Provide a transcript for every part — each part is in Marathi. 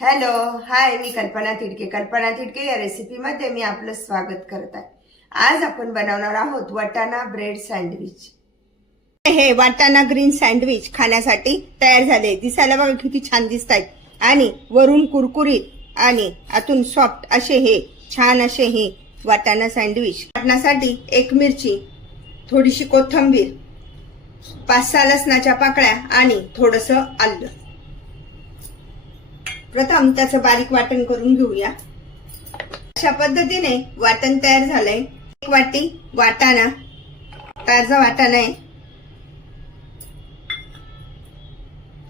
हॅलो हाय, मी कल्पना तिडके. कल्पना तिडके या रेसिपीमध्ये मी आपलं स्वागत करत आहे. आज आपण बनवणार आहोत वाटाणा ब्रेड सँडविच. हे वाटाणा ग्रीन सँडविच खाण्यासाठी तयार झाले. दिसायला बघा किती छान दिसत आहेत आणि वरून कुरकुरीत आणि आतून सॉफ्ट असे हे छान असे हे वाटाणा सँडविच. वाटण्यासाठी एक मिरची, थोडीशी कोथिंबीर, 5-6 लसणाच्या पाकळ्या आणि थोडंसं आलं. प्रथम त्याचं बारीक वाटण करून घेऊया. अशा पद्धतीने वाटण तयार झालंय. 1 वाटी वाटाणा, ताजा वाटाणा आहे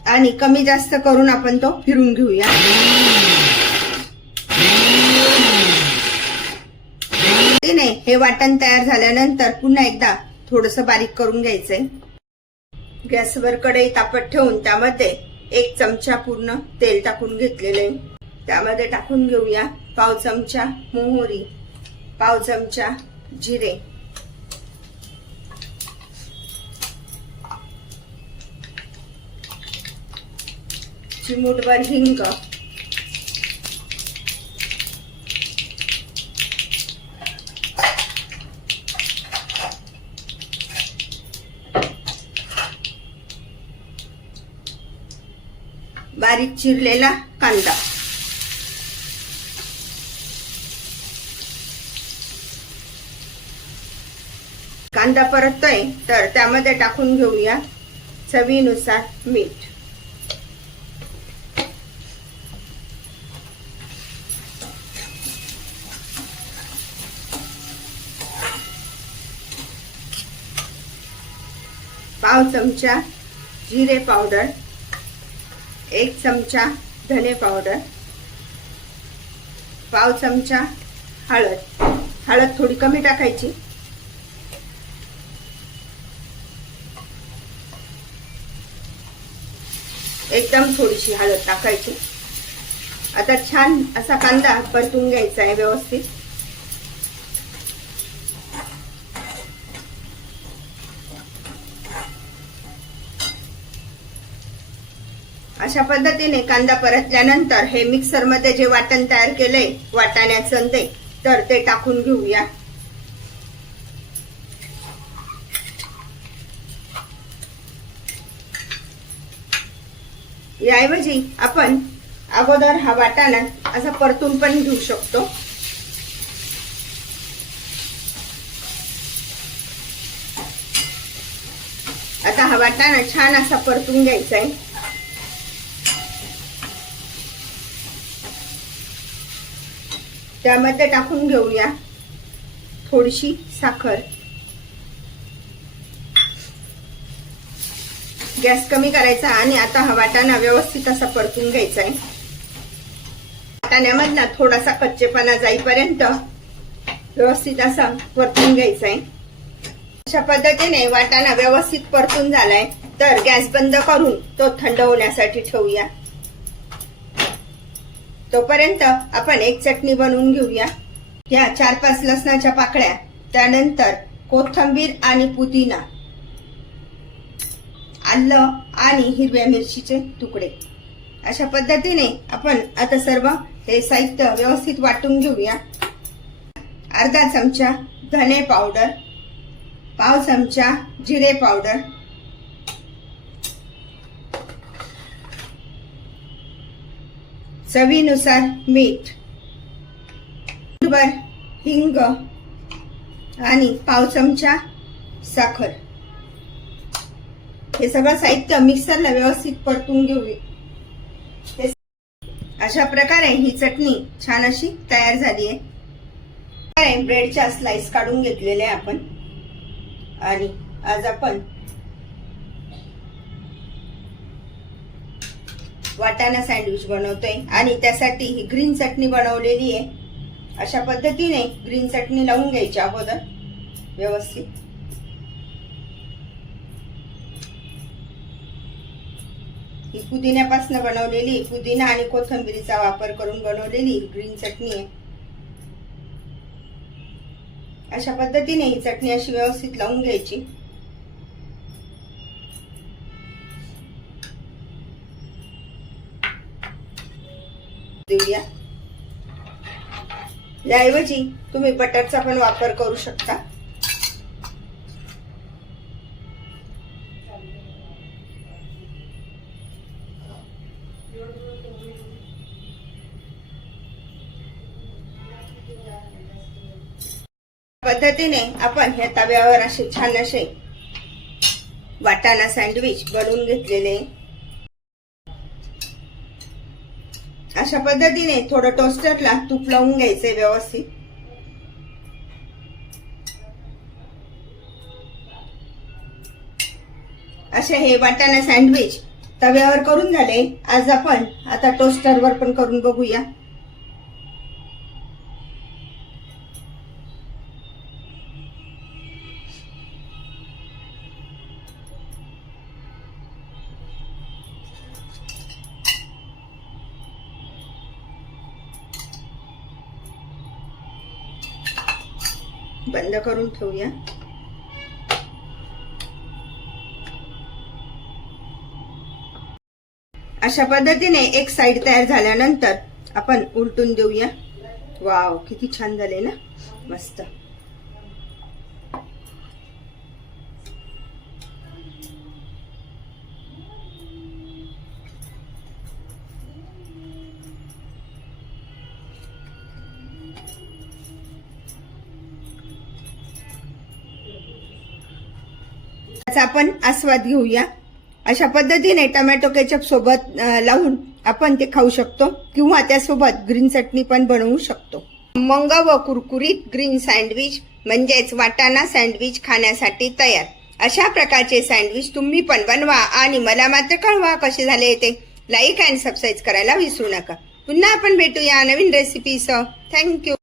आणि कमी जास्त करून आपण तो फिरून घेऊया. हे वाटण तयार झाल्यानंतर पुन्हा एकदा थोडंसं बारीक करून घ्यायचंय. गॅसवर कढई तापत ठेवून त्यामध्ये 1 चमचा पूर्ण तेल टाकून घेतलेले आहे. त्यामध्ये टाकून घेऊया 1/2 चमचा मोहरी, 1/2 चमचा जिरे, चिमूटभर हिंग, बारीक चिरलेला कांदा, कांदा परततोय तर त्यामध्ये टाकून घेऊया चवीनुसार मीठ. पाव चमचा जिरे पावडर, 1 चमचा धने पावडर, 1/2 चमचा हळद. हळद थोडी कमी टाकायची. एकदम थोडीशी हळद टाकायची. आता छान असा कांदा परतून घ्यायचा आहे व्यवस्थित. अशा पद्धतीने कांदा परतल्यानंतर हे मिक्सर मध्ये जे वाटण तयार केलंय वाटाण्याचं तर ते टाकून घेऊया. याऐवजी आपण अगोदर हा वाटाणा असा परतून पण घेऊ शकतो. आता हा वाटाणा छान असा परतून घ्यायचा आहे. त्यामध्ये टाकून घेऊया थोडीशी साखर. गॅस कमी करायचा आणि आता हा वाटाणा व्यवस्थित असा परतून घ्यायचा आहे. वाटाण्यामधला थोडासा कच्चेपणा जाईपर्यंत व्यवस्थित असा परतून घ्यायचा आहे. अशा पद्धतीने वाटाणा व्यवस्थित परतून झालाय तर गॅस बंद करून तो थंड होण्यासाठी ठेवूया. तोपर्यंत आपण एक चटणी बनवून घेऊया. या 4-5 लसणाच्या पाकळ्या, त्यानंतर कोथिंबीर आणि पुदिना, आलं आणि हिरव्या मिरचीचे तुकडे. अशा पद्धतीने आपण आता सर्व हे साहित्य व्यवस्थित वाटून घेऊया. अर्धा चमचा धने पावडर, 1/2 चमचा जिरे पावडर, चवीनुसार मीठ, हिंग आणि 1/2 चमचा साखर. हे सगळं साहित्य मिक्सरला व्यवस्थित परतून घेऊया. अशा प्रकारे ही चटणी छान अशी तयार झाली आहे. ब्रेडच्या स्लाइस काढून घेतलेल्या आपण आणि आज आपण वाटाणा सँडविच बनवतोय आणि त्यासाठी ही ग्रीन चटणी बनवलेली आहे. अशा पद्धतीने ग्रीन चटणी लावून घ्यायची अगोदर व्यवस्थित. ही पुदिन्यापासून बनवलेली, पुदिना आणि कोथिंबीरीचा वापर करून बनवलेली ग्रीन चटणी आहे. अशा पद्धतीने ही चटणी अशी व्यवस्थित लावून घ्यायची. देऊया. याऐवजी तुम्ही बटरचा पण वापर करू शकता. पद्धतीने आपण ह्या तव्यावर असे छान असे वाटाणा सँडविच बनवून घेतलेले. अशा पद्धतीने थोडं टोस्टरला तूप लावून घ्यायचंय व्यवस्थित. असे हे वाटाणा सँडविच तव्यावर करून झाले. आज आपण आता टोस्टरवर पण करून बघूया. बंद करून ठेवूया. अशा पद्धतीने एक साइड तयार झाल्यानंतर आपण उलटून देऊया. वाव, किती छान झाले ना, मस्त. आपण आस्वाद घेऊया. अशा पद्धतीने टोमॅटो केचप सोबत लावून आपण ते खाऊ शकतो किंवा त्यासोबत ग्रीन चटणी पण बनवू शकतो. खमंग व कुरकुरीत ग्रीन सँडविच म्हणजेच वाटाणा सँडविच खाण्यासाठी तयार. अशा प्रकारचे सँडविच तुम्ही पण बनवा आणि मला मात्र कळवा कसे झाले ते. लाईक अँड सबस्क्राईब करायला विसरू नका. पुन्हा आपण भेटूया नवीन रेसिपीसह. थँक्यू.